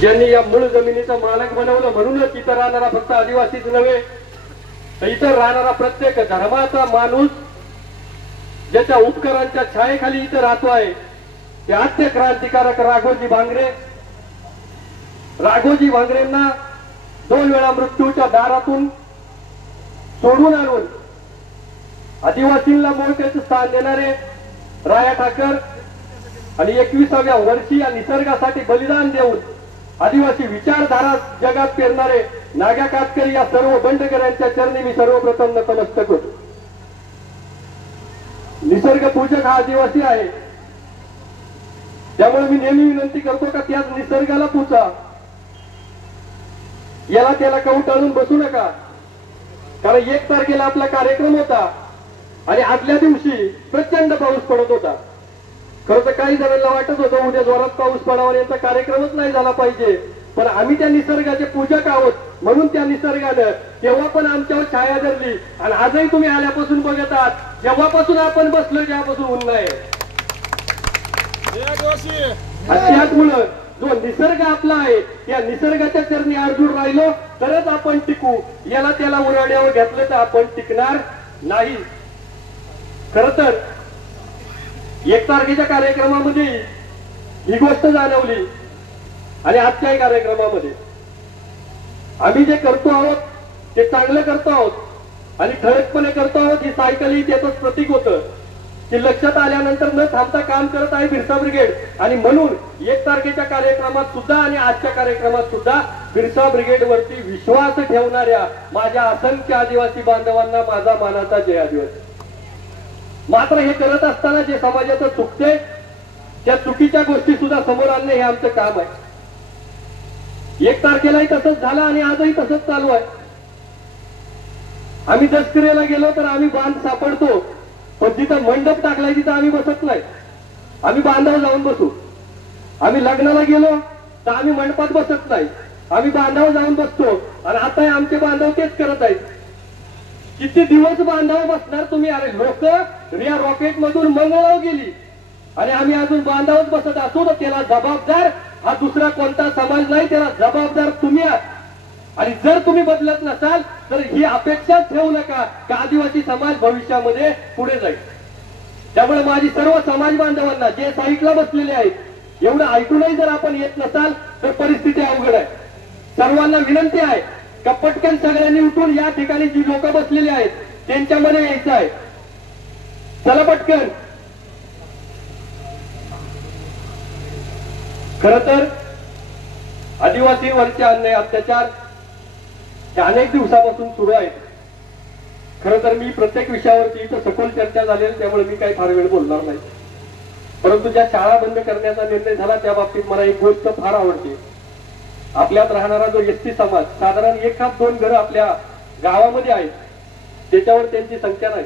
ज्यांनी या मूळ जमिनीचा मालक बनवलं म्हणूनच इथं राहणारा फक्त आदिवासीच नव्हे तर इथं राहणारा प्रत्येक धर्माचा माणूस ज्याच्या उपकारांच्या छायेखाली इथं राहतो आहे ते आद्य क्रांतिकारक राघोजी भांगरे. राघोजी भांगरेंना 2 वेळा मृत्यूच्या दारातून सोडून आणून आदिवासींना मोठ्याचं स्थान देणारे राया ठाकर आणि 21व्या वर्षी या निसर्गासाठी बलिदान देऊन आदिवासी विचारधारा जगात पेरणारे नाग्या कातकरी या सर्व बंडकऱ्यांच्या चरणी मी सर्वप्रथम नतमस्तक होतो. निसर्ग पूजक हा आदिवासी आहे त्यामुळे मी नेहमी विनंती करतो का त्याच निसर्गाला पूजा. याला त्याला कवटाळून बसू नका. कारण 1 तारखेला आपला कार्यक्रम होता आणि आदल्या दिवशी प्रचंड पाऊस पडत होता. खरं तर काही जणांना वाटत होतं उद्या जोरात पाऊस पडावा याचा कार्यक्रमच नाही झाला पाहिजे. पण आम्ही त्या निसर्गाचे पूजक आहोत म्हणून त्या निसर्गानं तेव्हा पण आमच्यावर छाया धरली आणि आजही तुम्ही आल्यापासून बघत आहात जेव्हापासून आपण बसलो तेव्हापासून ऊन नाही. त्याचमुळं जो निसर्ग आपला आहे त्या निसर्गाच्या चरणी अर्जुन राहिलो तरच आपण टिकू. याला त्याला उराड्यावर घेतलं तर आपण टिकणार नाही. खर तर 1 तारखेच्या कार्यक्रमामध्ये ही गोष्ट जाणवली आणि आजच्याही कार्यक्रमामध्ये आम्ही जे करतो आहोत ते चांगलं करतो आहोत आणि ठळकपणे करतो आहोत. ही सायकल ही त्याचंच प्रतीक होतं की लक्षात आल्यानंतर न थांबता काम करत आहे बिरसा ब्रिगेड. आणि म्हणून 1 तारखेच्या कार्यक्रमात सुद्धा आणि आजच्या कार्यक्रमात सुद्धा बिरसा ब्रिगेड वरती विश्वास ठेवणाऱ्या माझ्या असंख्य आदिवासी बांधवांना माझा मानाचा जय आदिवासी. मात्र हे करत असताना जे समाजाचं चुकते त्या चुकीच्या गोष्टी सुद्धा समोर आणणे हे आमचं काम आहे. 1 तारखेलाही तसंच झालं आणि आजही तसंच चालू आहे. आम्ही दसकरेला गेलो तर आम्ही बांध सापडतो पण जिथं मंडप टाकलाय तिथं आम्ही बसत नाही. आम्ही बांधावर जाऊन बसू. आम्ही लग्नाला गेलो तर आम्ही मंडपात बसत नाही. आम्ही बांधावर जाऊन बसतो आणि आता आमचे बांधव तेच करत आहेत. किती दिवस बांधावर बसणार तुम्ही? अरे लोक रिया रॉकेट मधून मंगळावर गेली आणि आम्ही अजून बांधावच बसत असू तर त्याला जबाबदार हा दुसरा कोणता समाज नाही. त्याला जबाबदार तुम्ही आहात. आणि जर तुम्ही बदलत नसाल तर ही अपेक्षा ठेवू नका की आदिवासी समाज भविष्यामध्ये पुढे जाईल. त्यामुळे माझी सर्व समाज बांधवांना जे साईटला बसलेले आहेत एवढं ऐकूनही जर आपण येत नसाल तर परिस्थिती अवघड आहे. सर्वांना विनंती आहे का पटकन सगळ्यांनी उठून या ठिकाणी जी लोक बसलेली आहेत त्यांच्यामध्ये यायचं आहे. चला पटकन. खर तर आदिवासींवरचे अन्याय अत्याचार हे अनेक दिवसापासून सुरू आहेत. खरं तर मी प्रत्येक विषयावरती इथं सखोल चर्चा झालेली त्यामुळे मी काही फार वेळ बोलणार नाही. परंतु ज्या शाळा बंद करण्याचा निर्णय झाला त्या बाबतीत मला एक गोष्ट फार आवडते. आपल्यात राहणारा जो एसटी समाज साधारण 1-2 घरं आपल्या गावामध्ये आहेत त्याच्यावर त्यांची संख्या नाही.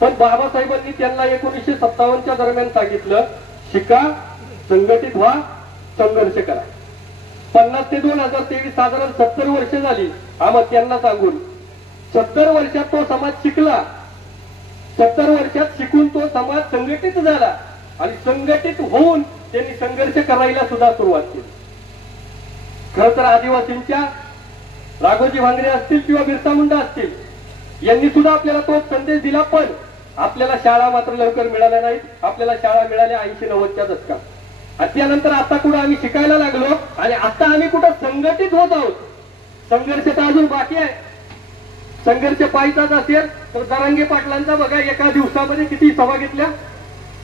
पण बाबासाहेबांनी त्यांना 1957च्या दरम्यान सांगितलं शिका, संघटित व्हा, संघर्ष करा. 50 ते 2023 साधारण 70 वर्ष झाली आम्हाला त्यांना सांगून. 70 वर्षात तो समाज शिकला. 70 वर्षात शिकून तो समाज संघटित झाला आणि संघटित होऊन त्यांनी संघर्ष करायला सुद्धा सुरुवात केली. खर तर आदिवासींच्या राघोजी भांगरे असतील किंवा बिरसा मुंडा असतील यांनी सुद्धा आपल्याला तोच संदेश दिला. पण आपल्याला शाळा मात्र लवकर मिळाल्या नाहीत. आपल्याला शाळा मिळाल्या 80-90च्या दशकात आणि त्यानंतर आता कुठं आम्ही शिकायला लागलो आणि आता आम्ही कुठं संघटित होत आहोत. संघर्ष तर अजून बाकी आहे. संघर्ष पाहिजेच असेल तर जरांगे पाटलांचा बघा एका दिवसामध्ये किती सभा घेतल्या,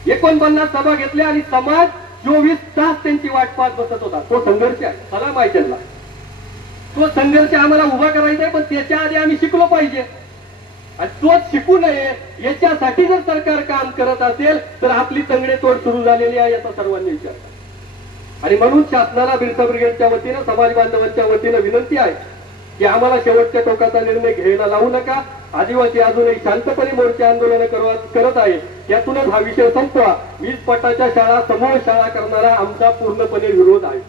49 सभा घेतल्या आणि समाज 24 तास त्यांची वाट पाहत बसत होता. तो संघर्ष आहे. चला माहिती तो संघर्ष आम्हाला उभा करायचा आहे पण त्याच्या आधी आम्ही शिकलो पाहिजे आणि तोच शिकू नये याच्यासाठी जर सरकार काम करत असेल तर आपली तंगडे तोड सुरू झालेली आहे याचा सर्वांनी विचार करा. आणि म्हणून शासनाला बिरसा ब्रिगेडच्या वतीनं समाज बांधवांच्या वतीनं विनंती आहे की आम्हाला शेवटच्या टोकाचा निर्णय घ्यायला लावू नका. आदिवासी अजूनही शांतपणे मोर्चे आंदोलन करत आहे. त्यातूनच हा विषय संपवा. 20 पटाच्या शाळा समूह शाळा करणारा आमचा पूर्णपणे विरोध आहे.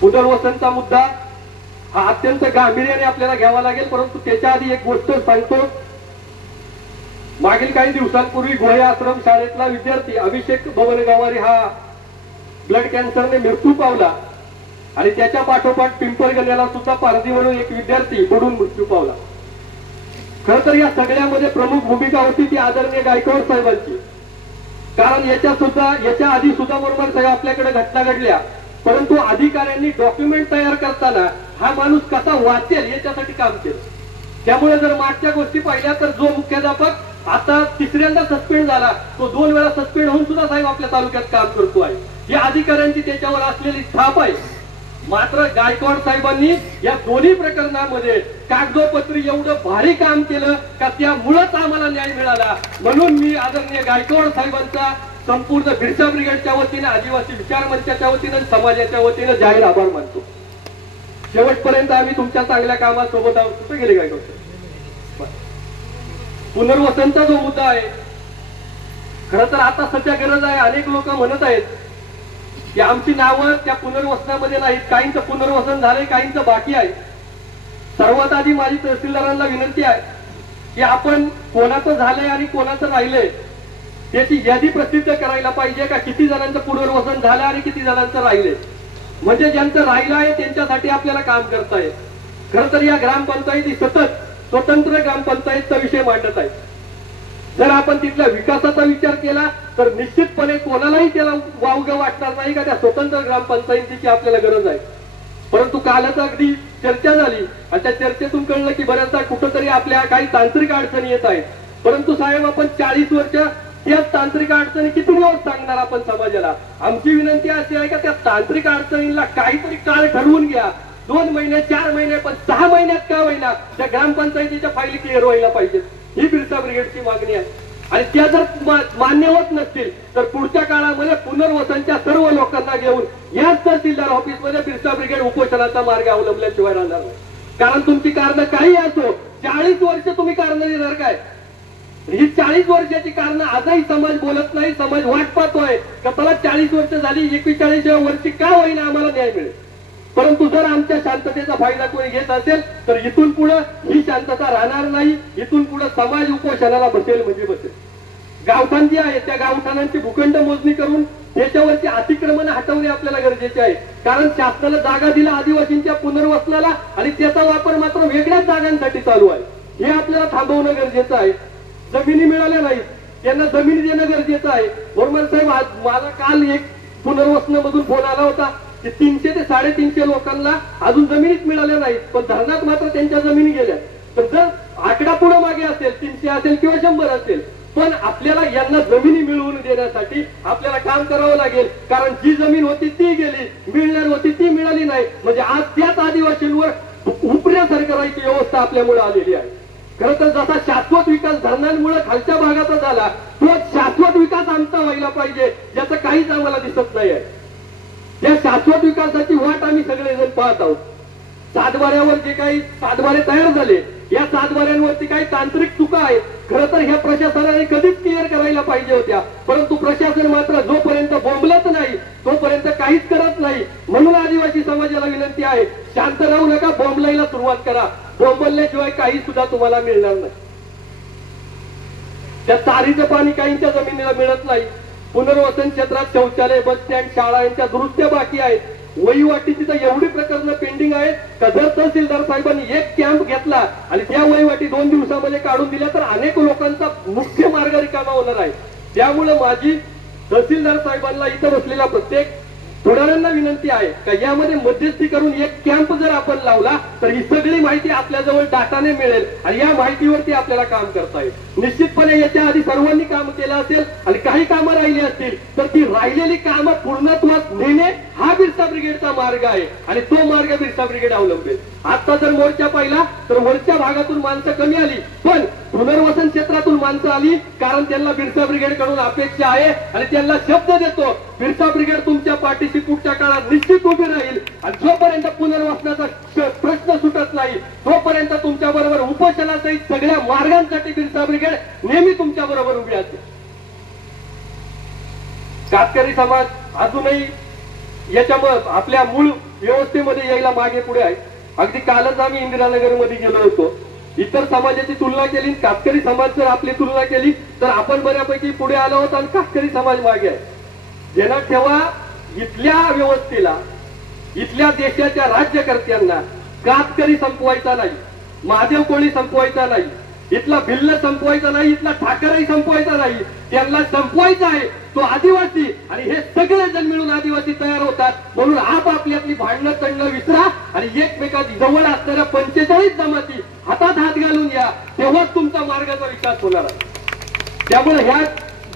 पुनर्वसनचा मुद्दा हा अत्यंत गांभीर्याने आपल्याला घ्यावा लागेल. परंतु त्याच्या आधी एक गोष्ट सांगतो. मागील काही दिवसांपूर्वी गोहे आश्रम शाळेतला विद्यार्थी अभिषेक भवन गवारी हा ब्लड कॅन्सरने मृत्यू पावला आणि त्याच्या पाठोपाठ पिंपळगण्याला सुद्धा पारधीवरून एक विद्यार्थी बुडून मृत्यू पावला. खर तर या सगळ्यामध्ये प्रमुख भूमिका होती ती आदरणीय गायकवाड साहेबांची. कारण याच्या आधी सुद्धा मोरमार साहेब आपल्याकडे घटना घडल्या, परंतु अधिकाऱ्यांनी डॉक्युमेंट तयार करताना हा माणूस कसा वाचेल याच्यासाठी काम केलं. त्यामुळे जर मागच्या गोष्टी पाहिल्या तर जो मुख्याध्यापक आता तिसऱ्यांदा सस्पेंड झाला तो 2 वेळा सस्पेंड होऊन सुद्धा साहेब आपल्या तालुक्यात काम करतो आहे. या अधिकाऱ्यांची त्याच्यावर असलेली छाप आहे. मात्र गायकवाड साहेबांनी या दोन्ही प्रकरणामध्ये कागदोपत्री एवढं भारी काम केलं का त्यामुळेच आम्हाला न्याय मिळाला. म्हणून मी आदरणीय गायकवाड साहेबांचा संपूर्ण बिरसा ब्रिगेडच्या वतीनं, आदिवासी विचार मंचाच्या वतीनं, समाजाच्या वतीनं जाहीर आभार मानतो. शेवटपर्यंत आम्ही तुमच्या चांगल्या कामासोबत आहोत. कुठे गेले गायकवाड साहेब? पुनर्वसनचा जो मुद्दा आहे, खरं तर आता सध्या गरज आहे. अनेक लोक म्हणत आहेत की आमची नावं त्या पुनर्वसनामध्ये नाहीत. काहींचं पुनर्वसन झालंय, काहींचं बाकी आहे. सर्वात आधी माझी तहसीलदारांना विनंती आहे की आपण कोणाचं झालंय आणि कोणाचं राहिलंय त्याची यादी प्रसिद्ध करायला पाहिजे. का किती जणांचं पुनर्वसन झालं आणि किती जणांचं राहिलंय, म्हणजे ज्यांचं राहिलं आहे त्यांच्यासाठी आपल्याला काम करता येईल. खरं तर या ग्रामपंचायती सतत स्वतंत्र ग्रामपंचायतचा विषय मांडत आहेत. जर आपण तिथल्या विकासाचा विचार केला तर निश्चितपणे कोणालाही त्याला वावगं वाटणार नाही का त्या स्वतंत्र ग्रामपंचायतीची आपल्याला गरज आहे. परंतु कालच अगदी चर्चा झाली आणि त्या चर्चेतून कळलं की बऱ्याचदा कुठंतरी आपल्या काही तांत्रिक अडचणी येत आहेत. परंतु साहेब आपण 40 वर्ष त्याच तांत्रिक अडचणी किती दिवस सांगणार आपण समाजाला? आमची विनंती अशी आहे का त्या तांत्रिक अडचणींना काहीतरी काळ ठरवून घ्या. 2 महिने 4 महिने पण 6 महिन्यात का होईना त्या ग्रामपंचायतीच्या फाईली क्लिअर व्हायला पाहिजेत. ही बिरसा ब्रिगेडची मागणी आहे. आणि त्या जर मान्य होत नसतील तर पुढच्या काळामध्ये पुनर्वसनच्या सर्व लोकांना घेऊन याच तहसीलदार ऑफिसमध्ये बिरसा ब्रिगेड उपोषणाचा मार्ग अवलंबल्याशिवाय राहणार नाही. कारण तुमची कारणं काही असो, 40 वर्ष तुम्ही कारणं देणार काय? ही 40 वर्षाची कारणं आजही समाज बोलत नाही. समाज वाट पाहतोय का त्याला 40 वर्ष झाली, 41व्या वर्षी का होईना आम्हाला न्याय मिळेल. परंतु जर आमच्या शांततेचा फायदा कोणी घेत असेल तर इथून पुढे ही शांतता राहणार नाही. इथून पुढे समाज उपोषणाला बसेल म्हणजे बसेल. गावठाण जी आहे त्या गावठाणांची भूखंड मोजणी करून त्याच्यावरची अतिक्रमण हटवणे आपल्याला गरजेचे आहे. कारण शासनाला जागा दिला आदिवासींच्या पुनर्वसनाला आणि त्याचा वापर मात्र वेगळ्याच जागांसाठी चालू आहे. हे आपल्याला थांबवणं गरजेचं आहे. जमिनी मिळाल्या नाहीत, त्यांना जमिनी देणं गरजेचं आहे. मोरमार साहेब, मला काल एक पुनर्वसनामधून फोन आला होता की 300 ते 350 लोकांना अजून जमिनीच मिळाल्या नाहीत, पण धरणात मात्र त्यांच्या जमिनी गेल्या. तर जर आकडा पुढे मागे असेल, 300 असेल किंवा 100 असेल, पण आपल्याला यांना जमिनी मिळवून देण्यासाठी आपल्याला काम करावं लागेल. कारण जी जमीन होती ती गेली, मिळणार होती ती मिळाली नाही, म्हणजे आज त्याच आदिवासींवर उपऱ्यासारखं राहायची व्यवस्था आपल्यामुळे आलेली आहे. खरं तर जसा शाश्वत विकास धरणांमुळे खालच्या भागाचा झाला, तो शाश्वत विकास आमचा व्हायला पाहिजे, ज्याचं काहीच आम्हाला दिसत नाही आहे. त्या शाश्वत विकासाची वाट आम्ही सगळेजण पाहत आहोत. सातबाऱ्यावर जे काही सातबारे तयार झाले, या सातबाऱ्यांवरती काही तांत्रिक चुका आहेत. खरं तर ह्या प्रशासनाने कधीच क्लिअर करायला पाहिजे होत्या, परंतु प्रशासन मात्र जोपर्यंत बोंबलत नाही तोपर्यंत काहीच करत नाही. म्हणून आदिवासी समाजाला विनंती आहे, शांत राहू नका, बोंबलायला सुरुवात करा. बोंबलल्याशिवाय काही सुद्धा तुम्हाला मिळणार नाही. त्या तारीचं पाणी काहींच्या जमिनीला मिळत नाही. पुनर्वसन क्षेत्रात शौचालय, बस स्टँड, शाळा यांच्या दुरुस्त्या बाकी आहेत. वहिवाटीची तर एवढी प्रकरणं पेंडिंग आहेत का जर तहसीलदार साहेबांनी एक कॅम्प घेतला आणि त्या वहिवाटी 2 दिवसामध्ये काढून दिल्या तर अनेक लोकांचा मुख्य मार्ग रिकामा होणार आहे. त्यामुळे माझी तहसीलदार साहेबांना इथं बसलेल्या प्रत्येक पुढाऱ्यांना विनंती आहे का यामध्ये मध्यस्थी करून एक कॅम्प जर आपण लावला तर ही सगळी माहिती आपल्याजवळ डाटाने मिळेल आणि या माहितीवरती आपल्याला काम करता येईल. निश्चितपणे याच्या आधी सर्वांनी काम केलं असेल आणि काही कामं राहिली असतील तर ती राहिलेली कामं पूर्णत्वास नेणे हा बिरसा ब्रिगेडचा मार्ग आहे आणि तो मार्ग बिरसा ब्रिगेड अवलंबेल. आता जर मोर्चा पाहिला तर वरच्या भागातून माणसं कमी आली, पण पुनर्वसन क्षेत्रातून माणसं आली, कारण त्यांना बिरसा ब्रिगेड कडून अपेक्षा आहे आणि त्यांना शब्द देतो बिरसा ब्रिगेड तुमच्या पाठीशी पुढच्या काळात निश्चित उभी राहील आणि जोपर्यंत पुनर्वसनाचा प्रश्न सुटत नाही तोपर्यंत तुमच्या बरोबर उपोषणासहित सगळ्या मार्गांसाठी बिरसा ब्रिगेड नेहमी तुमच्या बरोबर उभी असेल. कातकरी समाज अजूनही याच्यामुळे आपल्या मूळ व्यवस्थेमध्ये यायला मागे पुढे आहे. अगदी कालच आम्ही इंदिरानगर मध्ये गेलो होतो. इतर समाजाची तुलना केली, कातकरी समाज जर आपली तुलना केली तर आपण बऱ्यापैकी पुढे आलो आहोत आणि कातकरी समाज मागे आहे. ध्यानात ठेवा, इथल्या व्यवस्थेला, इथल्या देशाच्या राज्यकर्त्यांना कातकरी संपवायचा नाही, महादेव कोळी संपवायचा नाही, इथला भिल्ल संपवायचा नाही, इथला ठाकरही संपवायचा नाही, त्यांना संपवायचा आहे तो आदिवासी. आणि हे सगळे जण मिळून आदिवासी तयार होतात. म्हणून आपली भांडणं तंडणं विसरा आणि एकमेकांची जवळ असणाऱ्या 45 जमाती हातात हात घालून या, तेव्हाच तुमचा मार्गाचा विकास होणार आहे. त्यामुळे ह्या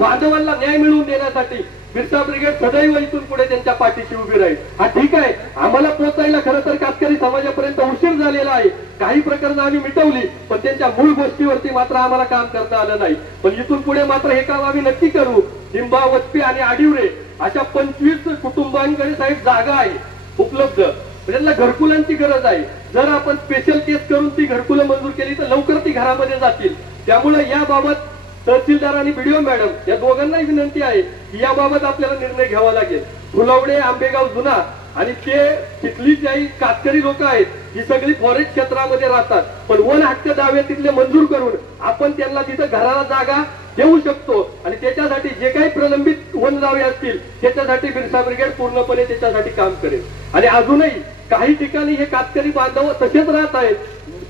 बांधवांना न्याय मिळवून देण्यासाठी बिरसा ब्रिगेड सदैव इथून पुढे त्यांच्या पाठीशी उभी राहील. हा ठीक आहे, आम्हाला पोहोचायला खरं तर कातकरी समाजापर्यंत उशीर झालेला आहे. काही प्रकरणं आम्ही मिटवली, पण त्यांच्या मूळ गोष्टीवरती मात्र आम्हाला काम करता आलं नाही. पण इथून पुढे मात्र हे काम आम्ही नक्की करू. लिंबा, वस्पी आणि आडिवरे अशा 25 कुटुंबांकडे साहेब जागा आहे उपलब्ध, त्यांना घरकुलांची गरज आहे. जर आपण स्पेशल केस करून ती घरकुलं मंजूर केली तर लवकर ती घरामध्ये जातील. त्यामुळे याबाबत तहसीलदार आणि बीडीओ मॅडम या दोघांनाही विनंती आहे की याबाबत आपल्याला निर्णय घ्यावा लागेल. फुलवडे, आंबेगाव जुना आणि ते तिथली काही कातकरी लोक आहेत ही सगळी फॉरेस्ट क्षेत्रामध्ये राहतात, पण वन हक्क दावे तिथले मंजूर करून आपण त्यांना तिथं घराला जागा देऊ शकतो. आणि त्याच्यासाठी जे काही प्रलंबित वन दावे असतील त्याच्यासाठी बिरसा ब्रिगेड पूर्णपणे त्याच्यासाठी काम करेल. आणि अजूनही काही ठिकाणी हे कातकरी बांधव तसेच राहत आहेत.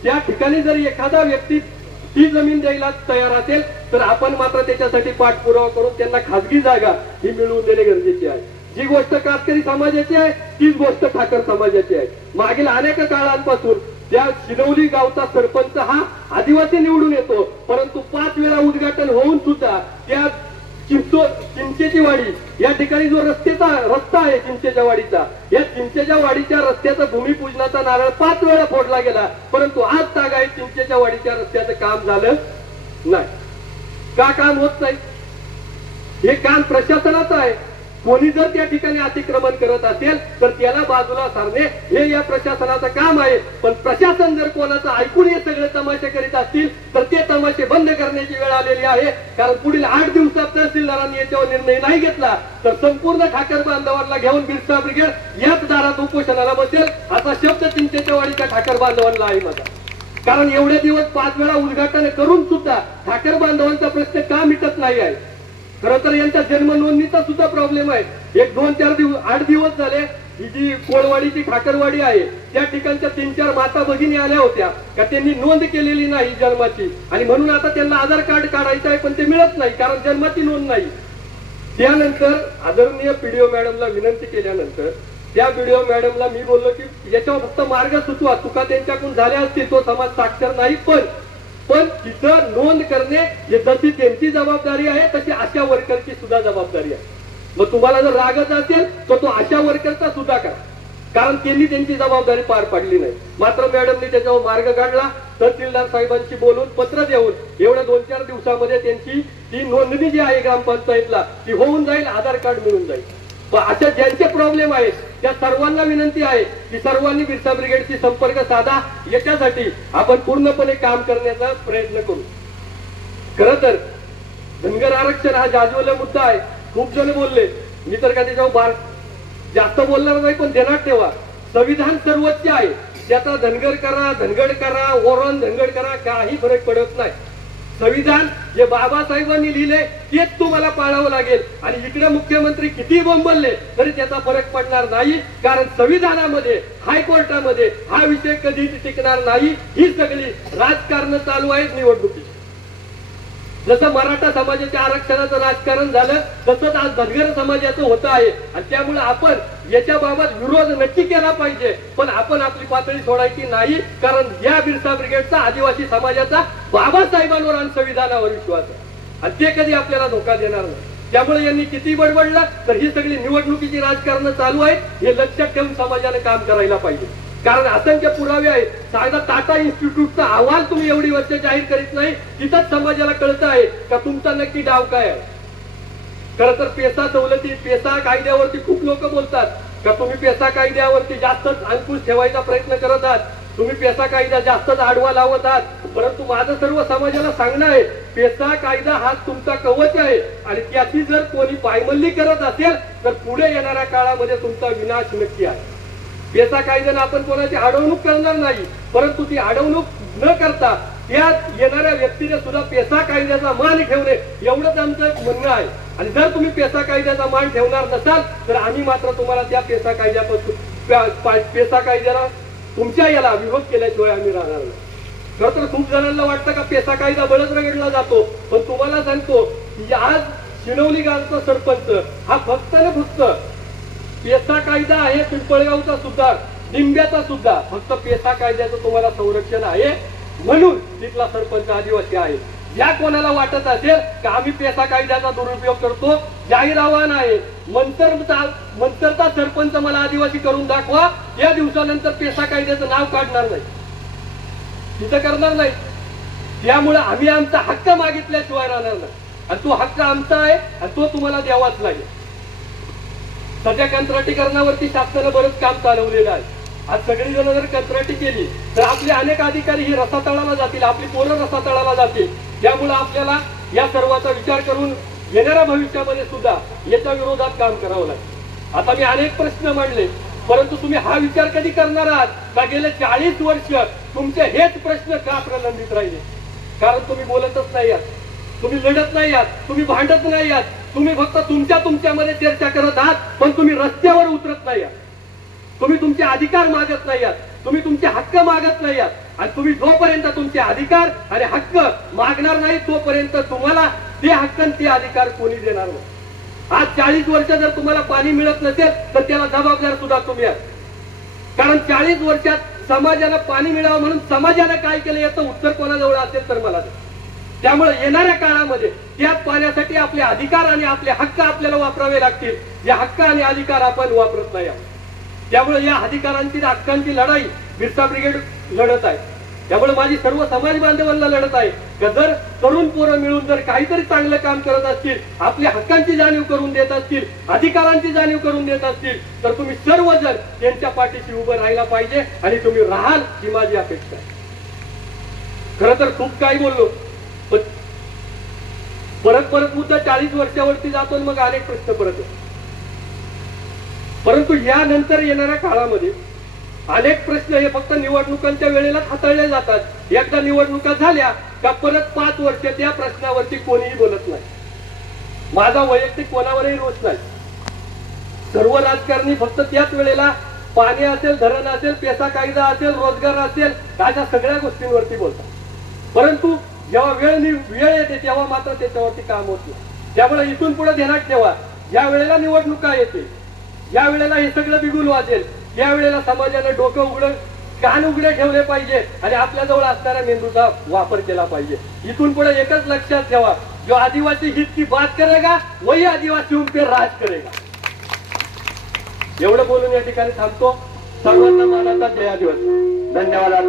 त्या ठिकाणी जर एखादा व्यक्ती ती जमीन द्यायला तयार असेल तर आपण मात्र त्याच्यासाठी पाठपुरावा करून त्यांना खासगी जागा ही मिळवून देणे गरजेचे आहे. जी गोष्ट कातकरी समाजाची आहे तीच गोष्ट ठाकर समाजाची आहे. मागील अनेक काळांपासून त्या शिनवली गावचा सरपंच हा आदिवासी निवडून येतो, परंतु 5 वेळा उद्घाटन होऊन सुद्धा त्या चिंचेची वाडी या ठिकाणी जो रस्ता आहे चिंचेच्या वाडीचा, या चिंचेच्या वाडीच्या रस्त्याचा भूमिपूजनाचा नारळ 5 वेळा फोडला गेला, परंतु आज ताग आहे चिंचेच्या वाडीच्या रस्त्याचं काम झालं नाही. का काम होत नाही? हे काम प्रशासनाचं आहे. कोणी जर त्या ठिकाणी अतिक्रमण करत असेल तर त्याला बाजूला सारणे हे या प्रशासनाचं काम आहे. पण प्रशासन जर कोणाचं ऐकून हे सगळे तमाशे करीत असतील तर ते तमाशे बंद करण्याची वेळ आलेली आहे. कारण पुढील 8 दिवसात तहसीलदारांनी याच्यावर निर्णय नाही घेतला तर संपूर्ण ठाकर बांधवांना घेऊन बिरसा ब्रिगेड याच दारात उपोषणाला बसेल असा शब्द चिंचेच्या वाडीच्या ठाकर बांधवांना आहे माझा. कारण एवढे दिवस 5 वेळा उद्घाटन करून सुद्धा ठाकर बांधवांचा प्रश्न का मिटत नाही आहे? खरं तर यांच्या जन्म नोंदणीचा सुद्धा प्रॉब्लेम आहे. 1-2-4 दिवस 8 दिवस झाले ही जी कोळवाडीची ठाकरवाडी आहे त्या ठिकाणच्या 3-4 माता भगिनी आल्या होत्या का त्यांनी नोंद केलेली नाही जन्माची, आणि म्हणून आता त्यांना आधार कार्ड काढायचं आहे पण ते मिळत नाही कारण जन्माची नोंद नाही. त्यानंतर आदरणीय पीडीओ मॅडमला विनंती केल्यानंतर त्या पीडीओ मॅडमला मी बोललो की याच्यावर फक्त मार्ग सुचवा, चुका त्यांच्याकडून झाल्या असतील, तो समाज साक्षर नाही, पण तिथं नोंद करणे हे जशी त्यांची जबाबदारी आहे तशी आशा वर्करची सुद्धा जबाबदारी आहे. मग तुम्हाला जर रागच असेल तर तो आशा वर्करचा सुद्धा करा, कारण त्यांनी त्यांची जबाबदारी पार पाडली नाही. मात्र मॅडमने त्याच्यावर मार्ग काढला. तहसीलदार साहेबांशी बोलून पत्र देऊन एवढ्या 2-4 दिवसामध्ये त्यांची ती नोंदणी जी आहे ग्रामपंचायतला ती होऊन जाईल, आधार कार्ड मिळून जाईल. अशा ज्यांचे प्रॉब्लेम आहेत त्या सर्वांना विनंती आहे की सर्वांनी बिरसा ब्रिगेडशी संपर्क साधा. याच्यासाठी आपण पूर्णपणे काम करण्याचा प्रयत्न करू. खरं तर धनगर आरक्षण हा जाज्वल्य मुद्दा आहे. खूप जण बोलले, मी तर का त्याच्यावर जास्त बोलणार नाही, पण ध्यानात ठेवा संविधान सर्वोच्च आहे. त्याचा धनगर करा, धनगड करा, ओरण धनगड करा, काही फरक पडत नाही. संविधान जे बाबासाहेबांनी लिहिले तेच तुम्हाला पाळावं लागेल. आणि इकडे मुख्यमंत्री किती बोंबलले तरी त्याचा फरक पडणार नाही, कारण संविधानामध्ये हायकोर्टामध्ये हा विषय कधीच टिकणार नाही. ही सगळी राजकारण चालू आहेत निवडणुकीची. जसं मराठा समाजाच्या आरक्षणाचं राजकारण झालं तसंच आज धनगर समाजाचं होत आहे. आणि त्यामुळे आपण याच्याबाबत विरोध नक्की केला पाहिजे, पण आपण आपली पातळी सोडायची नाही, कारण या बिरसा ब्रिगेडचा आदिवासी समाजाचा बाबासाहेबांवर आणि संविधानावर विश्वास आहे आणि ते कधी आपल्याला धोका देणार नाही. त्यामुळे यांनी किती बडबडलं तर ही सगळी निवडणुकीची राजकारण चालू आहे हे लक्षात ठेवून समाजाने काम करायला पाहिजे. कारण असंख्य पुरावे आहेत. साधा टाटा इन्स्टिट्यूटचा अहवाल तुम्ही एवढी वर्ष जाहीर करीत नाही, तिथंच समाजाला कळत आहे का तुमचा नक्की डाव काय आहे. खरं तर पेसा सवलती, पेसा कायद्यावरती खूप लोक बोलतात का तुम्ही पेसा कायद्यावरती जास्तच अंकुश ठेवायचा प्रयत्न करत आहात, तुम्ही पेसा कायदा जास्तच आडवा लावत आहात. परंतु माझं सर्व समाजाला सांगणं आहे पेसा कायदा हा तुमचा कवच आहे आणि त्याची जर कोणी पायमल्ली करत असेल तर पुढे येणाऱ्या काळामध्ये तुमचा विनाश नक्की आहे. पेसा कायद्याने आपण कोणाची अडवणूक करणार नाही, परंतु ती अडवणूक न करता त्या येणाऱ्या व्यक्तीने सुद्धा पेसा कायद्याचा मान ठेवणे एवढंच आमचं म्हणणं आहे. आणि जर तुम्ही पेसा कायद्याचा मान ठेवणार नसाल तर आम्ही मात्र तुम्हाला त्या पेसा कायद्याला तुमच्या याला विरोध केल्याशिवाय आम्ही राहणार नाही. खरं तर खूप जणांना वाटतं का पेसा कायदा बळच रगडला जातो, पण तुम्हाला सांगतो की आज शिणवली गावचा सरपंच हा फक्त न फक्त पेसा कायदा आहे, पिंपळगावचा सुद्धा, निंब्याचा सुद्धा फक्त पेसा कायद्याचं तुम्हाला संरक्षण आहे म्हणून तिथला सरपंच आदिवासी आहे. ज्या कोणाला वाटत असेल की आम्ही पेसा कायद्याचा दुरुपयोग करतो, जाहीर आव्हान आहे, मंतरचा सरपंच मला आदिवासी करून दाखवा, या दिवसानंतर पेसा कायद्याचं नाव काढणार नाही, तिथं करणार नाही. त्यामुळे आम्ही आमचा हक्क मागितल्याशिवाय राहणार नाही आणि तो हक्क आमचा आहे आणि तो तुम्हाला द्यावाच लागेल. सध्या कंत्राटीकरणावरती शासनानं बरंच काम चालवलेलं आहे. आज सगळी जण जर कंत्राटी केली तर आपले अनेक अधिकारी ही रसातळाला जातील, आपली पोरं रसातळाला जातील. त्यामुळे आपल्याला या सर्वाचा विचार करून येणाऱ्या भविष्यामध्ये सुद्धा याच्या विरोधात काम करावं लागेल. आता मी अनेक प्रश्न मांडले, परंतु तुम्ही हा विचार कधी करणार आहात का गेले 40 वर्ष तुमचे हेच प्रश्न का प्रलंबित राहिले? कारण तुम्ही बोलतच नाही आहात, तुम्ही लढत नाही आहात, तुम्ही भांडत नाही आहात, तुम्ही फक्त तुमच्यामध्ये चर्चा करत आहात, पण तुम्ही रस्त्यावर उतरत नाही आहात, तुम्ही तुमचे अधिकार मागत नाही आहात, तुम्ही तुमचे हक्क मागत नाही आहात. आणि तुम्ही जोपर्यंत तुमचे अधिकार आणि हक्क मागणार नाही तोपर्यंत तुम्हाला ते हक्क आणि ते अधिकार कोणी देणार नाही. आज 40 वर्ष जर तुम्हाला पाणी मिळत नसेल तर त्याला जबाबदार सुद्धा तुम्ही आहात. कारण 40 वर्षात समाजाला पाणी मिळावं म्हणून समाजाने काय केलं याचं उत्तर कोणाजवळ असेल तर मला द्या. त्यामुळे येणाऱ्या काळामध्ये त्या पाण्यासाठी आपले अधिकार आणि आपले हक्क आपल्याला वापरावे लागतील. या हक्क आणि अधिकार आपण वापरत नाही आहोत. त्यामुळे या अधिकारांची हक्कांची लढाई बिरसा ब्रिगेड लढत आहे. त्यामुळे माझी सर्व समाज बांधवांना लढत आहे की जर तरुण पोरं मिळून जर काहीतरी चांगलं काम करत असतील, आपल्या हक्कांची जाणीव करून देत असतील, अधिकारांची जाणीव करून देत असतील तर तुम्ही सर्वजण त्यांच्या पाठीशी उभं राहायला पाहिजे आणि तुम्ही राहाल ही माझी अपेक्षा आहे. खरं तर खूप काही बोललो, परत मुद्दा 40 वर्षावरती जातो मग अनेक प्रश्न परत येतो. परंतु यानंतर येणाऱ्या काळामध्ये अनेक प्रश्न हे फक्त निवडणुकांच्या वेळेलाच हाताळले जातात. एकदा निवडणुका झाल्या का परत 5 वर्ष त्या प्रश्नावरती कोणीही बोलत नाही. माझा वैयक्तिक कोणावरही रोष नाही. सर्व राजकारणी फक्त त्याच वेळेला पाणी असेल, धरण असेल, पेसा कायदा असेल, रोजगार असेल, अशा सगळ्या गोष्टींवरती बोलतात. परंतु जेव्हा वेळ येते तेव्हा मात्र त्याच्यावरती काम होत नाही. त्यामुळे इथून पुढे ध्यानात ठेवा, ज्या वेळेला निवडणुका येते, ज्या वेळेला हे सगळं बिगुल वाजेल त्यावेळेला समाजाने डोकं उघडं, कान उघडे ठेवले पाहिजे आणि आपल्या जवळ असणाऱ्या मेंदूचा वापर केला पाहिजे. इथून पुढे एकच लक्षात ठेवा, जो आदिवासी हित की बात करेगा वही आदिवासी पे राज करेगा. एवढं बोलून या ठिकाणी थांबतो. सर्वांना मानाचा जय आदिवासी. धन्यवाद.